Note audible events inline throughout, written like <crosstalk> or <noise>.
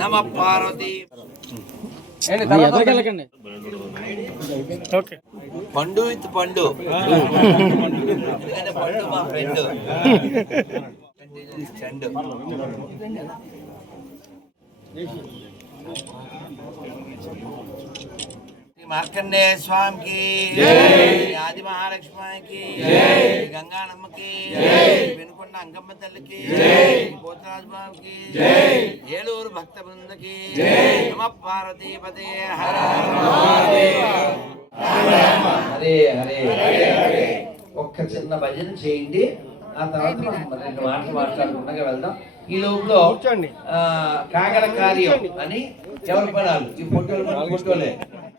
నమ పార్వతి పండు విత్ పండు. ఎందుకంటే పండు మా ఫ్రెండ్. ఫ్రెండ్ మార్కండేయ స్వామికి ఆది మహాలక్ష్మికి గంగానమ్మకి. వెనుకొండ అంగమ్మ తల్లికి. పోతరాజు ఏలూరు భక్త బృందకి నమ పార్వతీపదే హర హరే హరే ఒక్క చిన్న భజన చేయండి. ఆ తర్వాత మనం రెండు మాటలు మాట్లాడుకుండగా వెళ్దాం. ఈ లోపల ఆ, కాకర కార్యం అని ఎవరు పడాలి? ఈ ఫోటోలు ఫోటోలే.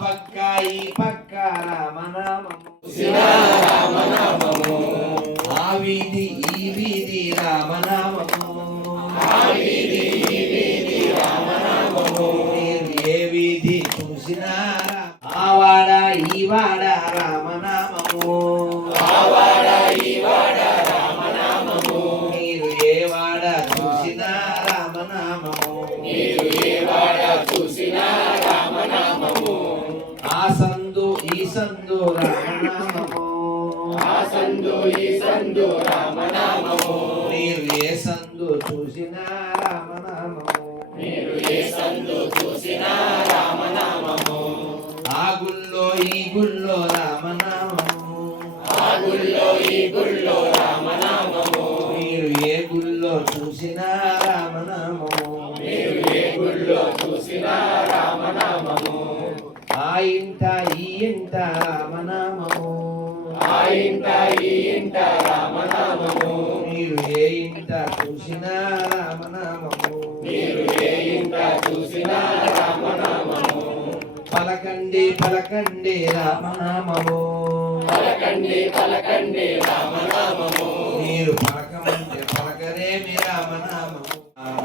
పక్క ఈ పక్క రామనామము ఆ వీధి ఈ వీధి రామనామము. వీధి ఈ వీధి రామనామము. మీరు ఏ వీధి చూసినా ఆ వాడ ఈ వాడ రామనామము గుళ్ళో ఈ గుళ్ళో రామనామము. ఆ గుళ్ళో ఈ గుళ్ళో రామనామము. మీరు ఏ గుళ్ళో చూసినా రామనామము. మీరు ఏ గుళ్ళో చూసినా రామనామము. ఆ ఇంట ఈ ఇంట రామనామము. ఆ ఇంట ఈ పలకండి రామనామము. పలకండి పలకండి రామనామము. మీరు పలకమంటే పలకరేమి రామనామము.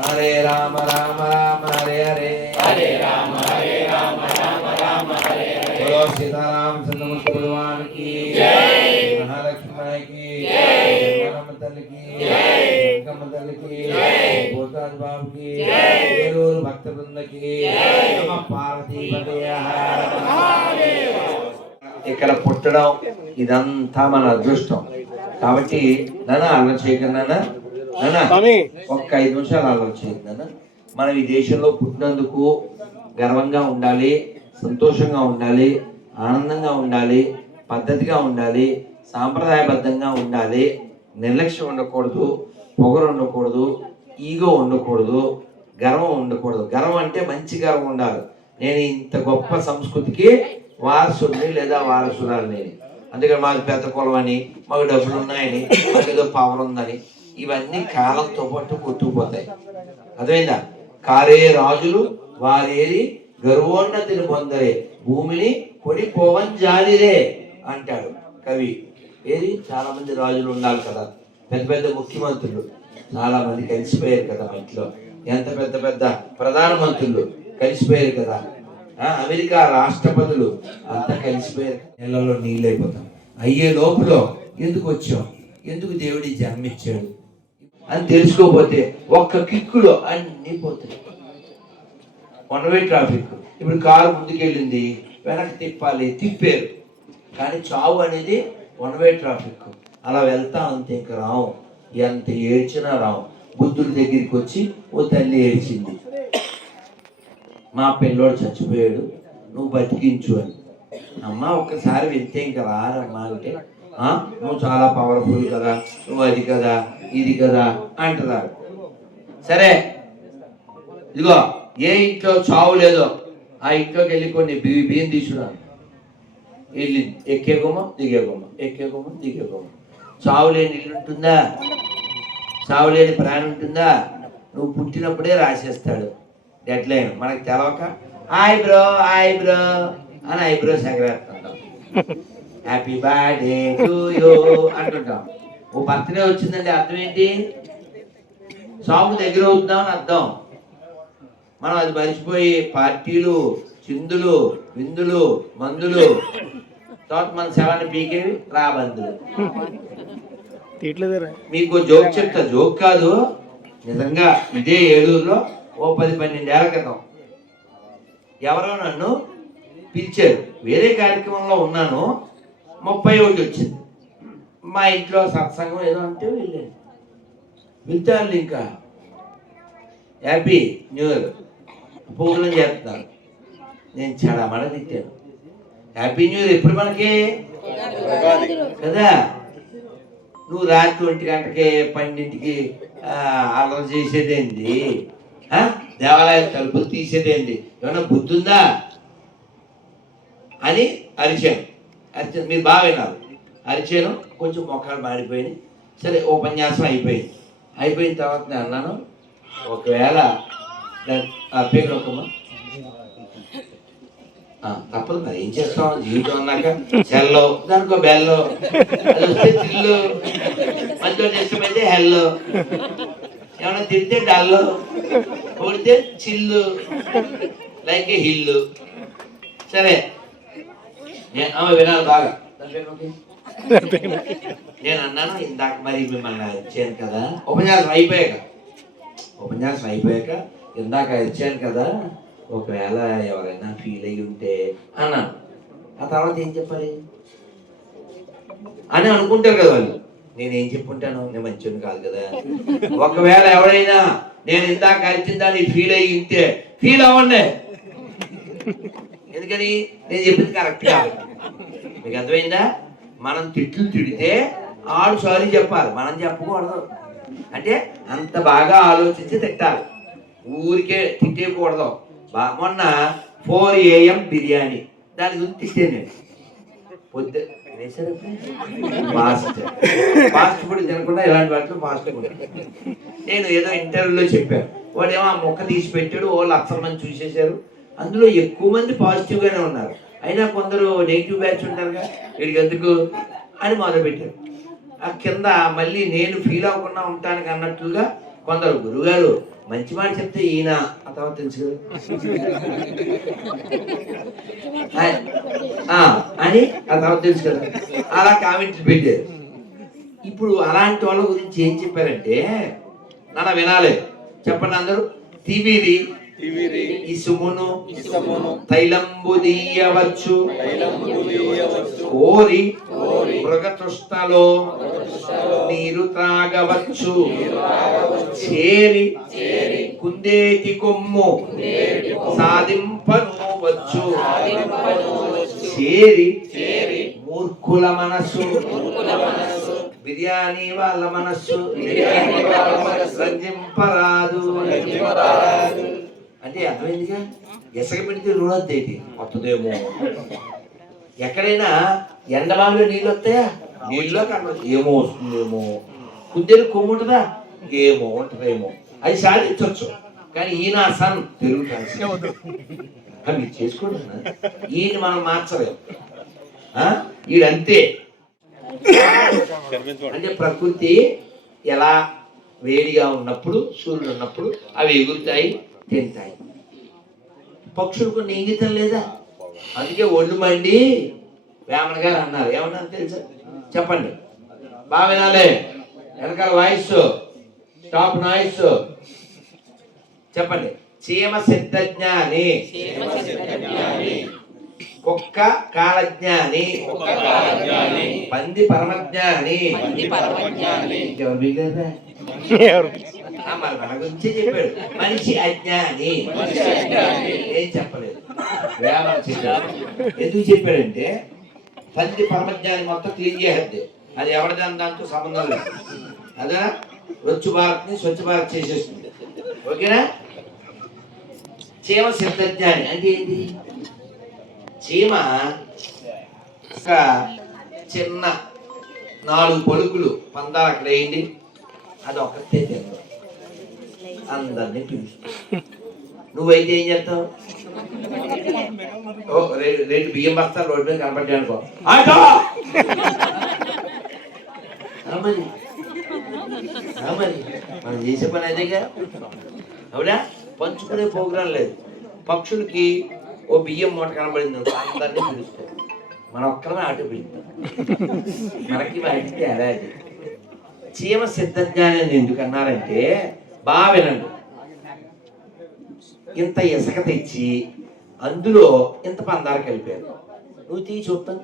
హరే రామ రామ రామ హరే హరే. హరే రామ హరే రామ రామ రామ హరే హరే. సీతారామ చంద్రమూర్తి భగవాన్ మహాలక్ష్మికి మహాలక్ష్మి మాయకి తల్లికి జై కమ్మ తల్లికి భూతాన్ బాబుకి ఏలూరు భక్త బృందకి ఇక్కడ పుట్టడం ఇదంతా మన అదృష్టం. కాబట్టి నానా అల్లం చేయకుండా ఒక్క ఐదు నిమిషాలు అల్లం మనం ఈ దేశంలో పుట్టినందుకు గర్వంగా ఉండాలి సంతోషంగా ఉండాలి ఆనందంగా ఉండాలి పద్ధతిగా ఉండాలి సాంప్రదాయబద్ధంగా ఉండాలి నిర్లక్ష్యం ఉండకూడదు. పొగరు ఉండకూడదు ఈగో ఉండకూడదు గర్వం ఉండకూడదు. గర్వం అంటే మంచి గర్వం ఉండాలి. నేను ఇంత గొప్ప సంస్కృతికి వారసుడిని లేదా వారసురాలని. అందుకని మాకు పెద్ద కులం అని మాకు డబ్బులు ఉన్నాయని మాకు ఏదో పవర్ ఉందని ఇవన్నీ కాలంతో పాటు కొట్టుకుపోతాయి. అర్థమైందా? కారే రాజులు వారేరి గర్వోన్నతిని పొందరే భూమిని కొని జాలిరే అంటాడు కవి. ఏది? చాలా మంది రాజులు ఉండాలి కదా. పెద్ద పెద్ద ముఖ్యమంత్రులు. చాలా మంది కలిసిపోయారు కదా మా ఇంట్లో. ఎంత పెద్ద పెద్ద ప్రధానమంత్రులు కలిసిపోయారు కదా. ఆ, అమెరికా రాష్ట్రపతులు అంతా కలిసిపోయారు. నెలలో నీళ్ళైపోతాం. అయ్యే లోపల ఎందుకు వచ్చాం? ఎందుకు దేవుడి జన్మించాడు అని తెలుసుకోపోతే ఒక్క కిక్కులో అన్ని పోతాయి. One way traffic. ఇప్పుడు కారు ముందుకెళ్ళింది వెనక్కి తిప్పాలి తిప్పారు. కానీ చావు అనేది వన్ వే ట్రాఫిక్. అలా వెళ్తా అంతే ఇంక రావు. ఎంత ఏడ్చినా రావు. బుద్ధుడి దగ్గరికి వచ్చి ఓ తల్లి ఏడ్చింది. మా పిల్లోడు చచ్చిపోయాడు. నువ్వు బతికించు అని. అమ్మ ఒక్కసారి వెళ్తే ఇంక రారమ్మా అంటే నువ్వు చాలా పవర్ఫుల్ కదా నువ్వు అది కదా ఇది కదా అంటున్నారు. సరే ఇదిగో ఏ ఇంట్లో చావు లేదో ఆ ఇంట్లోకి వెళ్ళి కొన్ని బియ్యం తీసుకురా. వెళ్ళి ఎక్కే గుమ్మ దిగే గుమ్మ ఎక్కే గుమ్మ దిగే గుమ్మ. చావు లేని ఇల్లు ఉంటుందా చావు లేని ప్రాణం ఉంటుందా? నువ్వు పుట్టినప్పుడే రాసేస్తాడు. డెడ్ లైన్ మనకి తెలవక హాయ్ బ్రో హాయ్ బ్రో అని ఐబ్రోస్ ఎగరేస్తుంటాం హ్యాపీ బర్త్డే టు యూ అంటుంటాం. ఓ బర్త్డే వచ్చిందండి అర్థం ఏంటి? సాంగ్ దగ్గర అవుతున్నాం అని అర్థం. మనం అది మర్చిపోయి పార్టీలు చిందులు విందులు మందులు తర్వాత మన శవాన్ని పీకేవి రాబందులు <laughs> తీయట్లేదురా. మీకు జోక్ చెప్తా జోక్ కాదు. నిజంగా ఇదే ఏలూరులో ఓ పది పన్నెండేళ్ళ క్రితం ఎవరో నన్ను పిలిచారు. వేరే కార్యక్రమంలో ఉన్నాను. ముప్పై ఒకటి వచ్చింది. మా ఇంట్లో సత్సంగం ఏదో అంటే వెళ్ళాను. వెళ్తాను ఇంకా హ్యాపీ న్యూ ఇయర్ పూజలు చేస్తున్నారు. నేను చాలా మడ తిట్టాను. హ్యాపీ న్యూ ఇయర్ ఎప్పుడు మనకి? కదా? నువ్వు రాత్రి ఒంటి గంటకి పన్నెండింటికి ఆ, అల్లరి చేసేదేంది? ఆ? దేవాలయం తలుపులు తీసేదేంది? ఏమన్నా బుద్ధుందా? అని అరిచాను. అరిచాను. మీరు బాగా విన్నారు. అరిచాను. కొంచెం మొక్కలు మాడిపోయినాయి. సరే ఉపన్యాసం అయిపోయింది. అయిపోయిన తర్వాత నేను అన్నాను ఒకవేళ ఆ పేరు ఒకమ్మా తప్పదు మరి ఏం చేస్తాం? జీవితం అన్నాక సెల్లో దానికో బెల్లో. అది వస్తే తిల్లు మధ్యలో ఇష్టమైతే హెల్లో. ఏమైనా తింటే డల్లు. కొడితే చిల్లు. Like a hill. సరే. నేను ఆమె వినాలి బాగా. నేను అన్నాను ఇందాక మరి మిమ్మల్ని ఇచ్చాను కదా. ఉపన్యాసం అయిపోయాక. ఉపన్యాసం అయిపోయాక ఇందాక ఇచ్చాను కదా. ఒకవేళ ఎవరైనా ఫీల్ అయ్యి ఉంటే అన్నాను. ఆ తర్వాత ఏం చెప్పాలి? అని అనుకుంటారు కదా వాళ్ళు. నేనేం చెప్పుంటాను? నేను మంచిని కాదు కదా. ఒకవేళ ఎవరైనా నేను ఇందాక అరిచిన దాన్ని ఫీల్ అయ్యి ఉంటే ఫీల్ అవ్వండి. ఎందుకని? నేను చెప్పింది కరెక్ట్ కాదు మీకు అర్థమైందా? మనం తిట్లు తిడితే ఆడు సారీ చెప్పాలి. మనం చెప్పకూడదు. అంటే అంత బాగా ఆలోచించి తిట్టాలి. ఊరికే తిట్టేయకూడదు. మొన్న ఫోర్ ఏఎం బిర్యానీ. దాని గురించి తిట్టాను నేను. పొద్దు ఫాస్ట్. ఫాస్ట్ ఫుడ్ తినకుండా ఇలాంటి వాటిలో ఫాస్ట్ ఫుడ్. నేను ఏదో ఇంటర్వ్యూలో చెప్పాను వాడేమో ఆ మొక్క తీసి పెట్టాడు ఓ లక్షల మంది చూసేశారు. అందులో ఎక్కువ మంది పాజిటివ్గానే ఉన్నారు. అయినా కొందరు నెగిటివ్ బ్యాచ్ ఉంటారుగా వీడికి ఎందుకు అని మొదలుపెట్టారు. ఆ కింద మళ్ళీ నేను ఫీల్ అవ్వకుండా ఉంటానికి అన్నట్లుగా కొందరు గురుగారు మంచి మాట చెప్తే ఈయన ఆ తర్వాత తెలుసు అని ఆ తర్వాత తెలుసు కదా. అలా కామెంట్లు పెట్టారు. ఇప్పుడు అలాంటి వాళ్ళ గురించి ఏం చెప్పారంటే నాన్న వినాలి. చెప్పండి అందరూ. తివిరి ఇసుమును తైలంబు దీయవచ్చు కోరి మృగతృష్ణలో నీరు త్రాగవచ్చు. చేరి కుందేటి కొమ్ము సాధింపనువచ్చు. చేరి మూర్ఖుల మనస్సు బిర్యానీ వాళ్ళ మనస్సు రంజింపరాదు. అంటే అర్థమైందిగా? ఎసగ పెడితే రుణొద్దేటి వస్తుందేమో. ఎక్కడైనా ఎండబావిలో నీళ్ళు వస్తాయా? నీళ్ళలో కనబడదు. ఏమో వస్తుందేమో. కుందేలు కొమ్ము ఉంటుందా? ఏమో ఉంటుందేమో. అది సాధించవచ్చు. కానీ ఈయన సన్ తెలుగు అది మీరు చేసుకోండి ఈయన మనం మార్చలేము ఈడంతే. అంటే ప్రకృతి ఎలా వేడిగా ఉన్నప్పుడు సూర్యుడు ఉన్నప్పుడు అవి ఎగురుతాయి. తింటాయి పక్షులకు నెంగితం లేదా? అందుకే ఒళ్ళు మండి వేమన గారు అన్నారు. ఏమన్నారు తెలుసా? చెప్పండి. బాగా వినాలి. వెనకాల వాయిస్. Top noise. చెప్పండి. చీమ సిద్ధజ్ఞాని. కుక్క కాలజ్ఞాని. పంది పరమజ్ఞాని. ఎవరు? మరి మన గురించే చెప్పాడు. మనిషి అజ్ఞాని. ఏం చెప్పలేదు. వేమన చెప్పాడు ఎందుకు చెప్పాడంటే పంది పరమజ్ఞాని మొత్తం క్లీన్ చేసేది. అది ఎవరిదాని దాంతో సంబంధం లేదు. అదా? రొచ్చు భారత్ని స్వచ్ఛ భారత్ చేసేస్తుంది. ఓకేనా? చీమ సిద్ధజ్ఞాని అంటే ఏంటి? చీమ ఒక చిన్న నాలుగు పలుకులు పందాలు అక్కడ వేయండి. అది ఒక్కటే తిందు. అందరినీ పిలుస్తుంది నువ్వైతే ఏం చేస్తావు? రెండు బియ్యం బస్తాలు రోడ్డు మీద కనపడ్డా అనుకో. ఆటో! ఆ మనం చేసే పని అదేగా అవునా? పంచుకునే ప్రోగ్రాం లేదు. పక్షులకి ఓ బియ్యం మూట కనబడింది అనుకో, అందరినీ పిలుస్తాయి మన ఒక్కరిని ఆటో పిలుస్తాం. మనకి వాటికి తేడా చీమ సిద్ధజ్ఞానం ఎందుకు అన్నారంటే బాగా వినండి ఇంత ఇసుక తెచ్చి అందులో ఇంత పందాలు కలిపారు. నువ్వు తీ చూస్తాను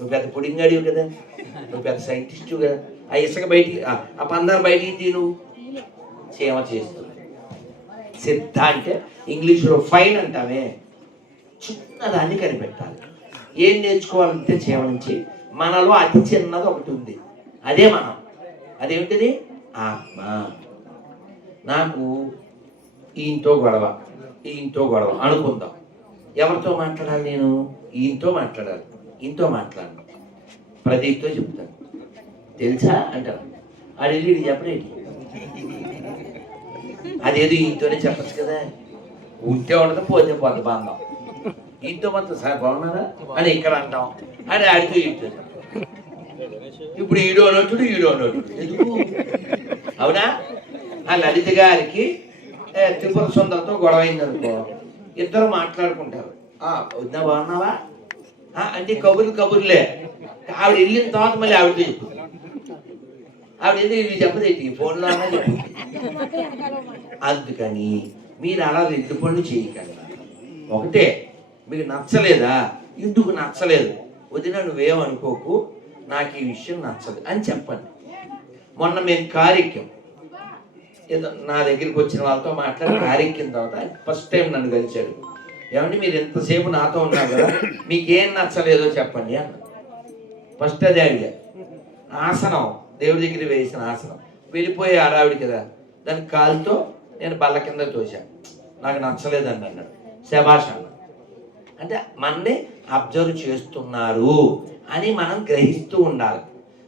నువ్వు పెద్ద పొడింగాడివి కదా. నువ్వు పెద్ద సైంటిస్టు కదా. ఆ ఇసుక బయటికి ఆ- పందారం పందాలు బయటికి తీ నువ్వు. చీమ చేస్తుంది సిద్ధ అంటే ఇంగ్లీషులో ఫైన్ అంటామే. చిన్నదాన్ని కనిపెట్టాలి. ఏం నేర్చుకోవాలంటే చీమ నుంచి. మనలో అతి చిన్నది ఒకటి ఉంది. అదే మనం. అదేమిటిది? ఆత్మ. నాకు ఈయనతో గొడవ ఈయనతో గొడవ. అనుకుందాం. ఎవరితో మాట్లాడాలి నేను? ఈయనతో మాట్లాడాలి. ఈయనతో మాట్లాడను. ప్రదీప్తో చెప్తాను. తెలుసా అంటారు అడిగి వెళ్ళి చెప్పలేడు అదేదో ఈయనతోనే చెప్పచ్చు కదా. ఉంటే ఉండదు పోతే పోతే బాంధం. ఈయనతో మాత్రం సార్ బాగున్నారా? అని ఇక్కడ అంటాం. అని ఆడితో ఈడితో ఇప్పుడు ఈడో నటుడు ఈడో నోటుడు. ఎందుకు? అవునా? ఆ లలిత గారికి త్రిపుర సుందరతో గొడవ అయిందనుకో ఇద్దరు మాట్లాడుకుంటారు. ఆ వద్దా బాగున్నావా? అంటే కబుర్లు కబుర్లే. ఆవిడ వెళ్ళిన తర్వాత మళ్ళీ ఆవిడతో చెప్పు. ఆవిడ ఎందుకు ఇది చెప్పదేంటి ఫోన్లో అన్నా చెప్పు. అందుకని మీరు అలా రెండు పనులు చేయకండి. ఒకటే మీకు నచ్చలేదా? ఎందుకు నచ్చలేదు? వదిన నువ్వేమనుకోకు? నాకు ఈ విషయం నచ్చదు. అని చెప్పండి. మొన్న మేము కారెక్కాం ఏదో నా దగ్గరికి వచ్చిన వాళ్ళతో మాట్లాడి కారెక్కిన తర్వాత ఫస్ట్ టైం నన్ను కలిశాడు. ఏమంటే మీరు ఎంతసేపు నాతో ఉన్నారు కదా మీకేం నచ్చలేదో చెప్పండి అన్న. ఫస్ట్ అదే అడిగా. ఆసనం దేవుడి దగ్గర వేసిన ఆసనం. వెళ్ళిపోయే ఆడావిడి కదా దాని కాలుతో నేను బల్ల కింద తోశాను నాకు నచ్చలేదండి అన్నాడు. శభాష్ అన్న. అంటే మన్నే అబ్జర్వ్ చేస్తున్నారు అని మనం గ్రహిస్తూ ఉండాలి.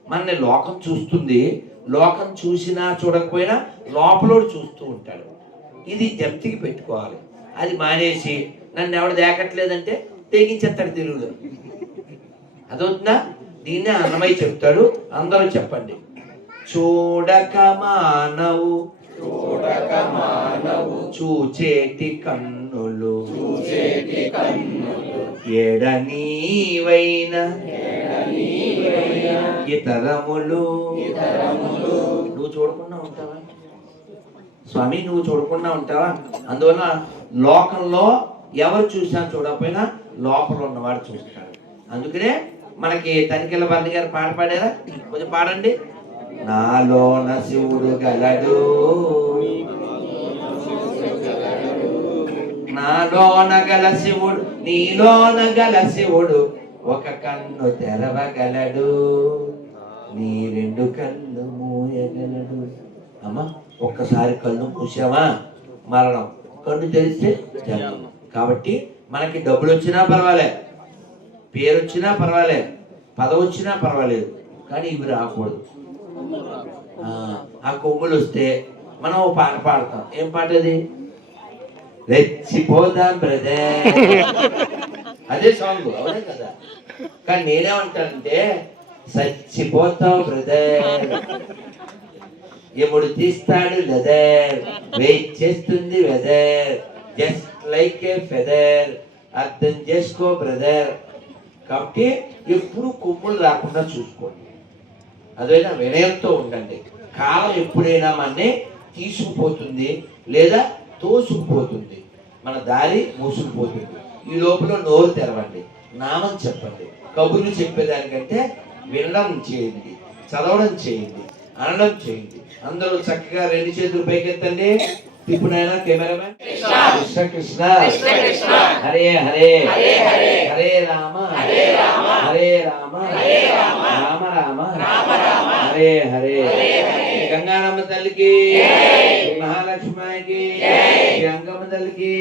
మనని లోకం చూస్తుంది. లోకం చూసినా చూడకపోయినా లోపలోడు చూస్తూ ఉంటాడు. ఇది జప్తికి పెట్టుకోవాలి. అది మానేసి నన్ను ఎవడు దేకట్లేదంటే తెగించేస్తాడు తెలుగులో అదవుతుందా దీన్నే అన్నమయ్య చెప్తాడు. అందరూ చెప్పండి. చూడక మానవు. చూడక మానవు. చూచేటి కన్నులు. చూచేటి కన్నులు. ఎడనీవైన ఇతరములు నువ్వు చూడకుండా ఉంటావా? స్వామి నువ్వు చూడకుండా ఉంటావా? అందువల్ల లోకంలో ఎవరు చూసినా చూడకపోయినా లోపల ఉన్నవాడు చూస్తాడు. అందుకనే మనకి తనికెళ్ళ బండి గారు పాట పాడారా? కొంచెం పాడండి. నాలోన శివుడు గలడు. నాలోన గల శివుడు నీలోన గల శివుడు. ఒక కన్ను తెరవగలడు. నీ రెండు కళ్ళు మూయగలడు. అమ్మా ఒక్కసారి కళ్ళు మూసావా? మరణం. కన్ను తెరిస్తే జన్మం. కాబట్టి మనకి డబ్బులు వచ్చినా పర్వాలే. పేరు వచ్చినా పర్వాలే. పదవి వచ్చినా పర్వాలేదు. కానీ ఇవి రాకూడదు. ఆ, ఆ కొమ్ములు వస్తే మనం ఓ పాట పాడతాం. ఏం పాట అది? రెచ్చిపోదాం బ్రదర్. <laughs> అదే సాంగ్ అవునే కదా? కానీ నేనేమంటానంటే చచ్చిపోతావు బ్రదర్. ఇప్పుడు తీస్తాడు లెదర్. వెయిట్ చేస్తుంది weather. Just like a feather. అర్థం చేసుకో బ్రదర్. కాబట్టి ఎప్పుడు కొమ్ములు రాకుండా చూసుకోండి. అదైనా వినయంతో ఉండండి. కాలం ఎప్పుడైనా మనని తీసుకుపోతుంది లేదా తోసుకుపోతుంది. మన దారి మూసుకుపోతుంది. ఈ లోపల నోరు తెరవండి. నామం చెప్పండి. కబుర్లు చెప్పేదానికంటే వినడం చేయండి చదవడం చేయండి అనడం చేయండి. అందరూ చక్కగా రెండు చేతులు పైకెత్తండి. తిప్పునైనా కెమెరామెన్ కృష్ణ కృష్ణ హరే హరే. హరే రామ. హరే రామ. రామ రామ. హరే హరే. గంగారమ్మ తల్లికి మహాలక్ష్మికి గంగమ్మ తల్లికి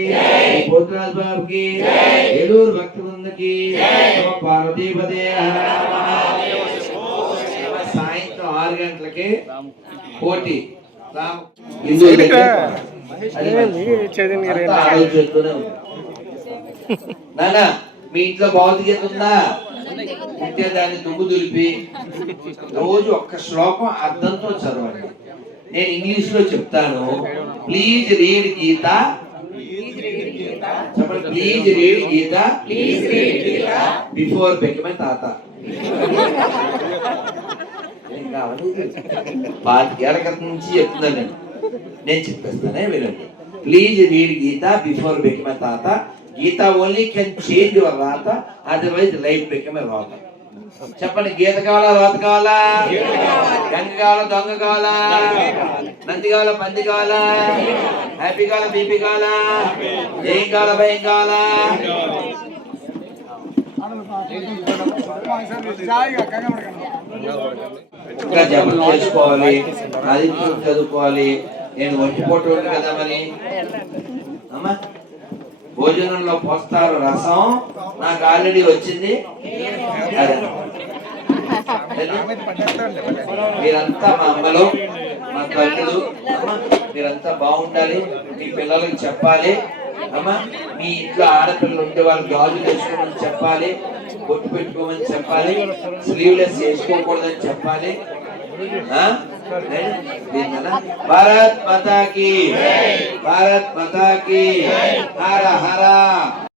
పోతురాజు బాబుకి ఏలూరు భక్తి బృందకి పార్వతీపదే సాయంత్రం ఆరు గంటలకి పోటీ. ఉంది. నాన్న మీ ఇంట్లో భౌతికత ఉందా ఉంటే దాన్ని దుమ్ము దులిపి రోజు ఒక్క శ్లోకం అర్థంతో చదవండి. నేను ఇంగ్లీష్లో చెప్తాను. Please read Geeta. చెప్పండి. Please read Geeta. Before become తాత. <laughs> పాతికేళ్ళ క్రితం నుంచి చెప్తున్నాను నేను. నేను చెప్పేస్తానే వినండి. Please read Geeta before become తాత. Geeta only can change your రాత అదర్వైజ్ లైఫ్ బెక్కమే రాత చెప్పండి గీత కావాలా రాత కావాలా? గంగ కావాలా దొంగ కావాలా? నంది కావాలా పంది కావాలా? హ్యాపీ కావాలా బీపీ కావాలా? ఏం కావాలా భయం కావాలా? జపం చేసుకోవాలి అది చదువుకోవాలి. నేను పూట ఉంది కదా మరి. అమ్మా. భోజనంలో పోస్తారు రసం? నాకు ఆల్రెడీ వచ్చింది. మీరంతా మా అమ్మలు మా తల్లులు మీరంతా బాగుండాలి. మీ పిల్లలకి చెప్పాలి. అమ్మా మీ ఇంట్లో ఆడపిల్లలు ఉంటే వాళ్ళు గాజులు వేసుకోమని చెప్పాలి బొట్టు పెట్టుకోమని చెప్పాలి స్లీవ్లెస్ వేసుకోకూడదని చెప్పాలి. ఆ? ఏంటన్నా? భారత్ మాతాకి భారత్ మాతాకి హర హర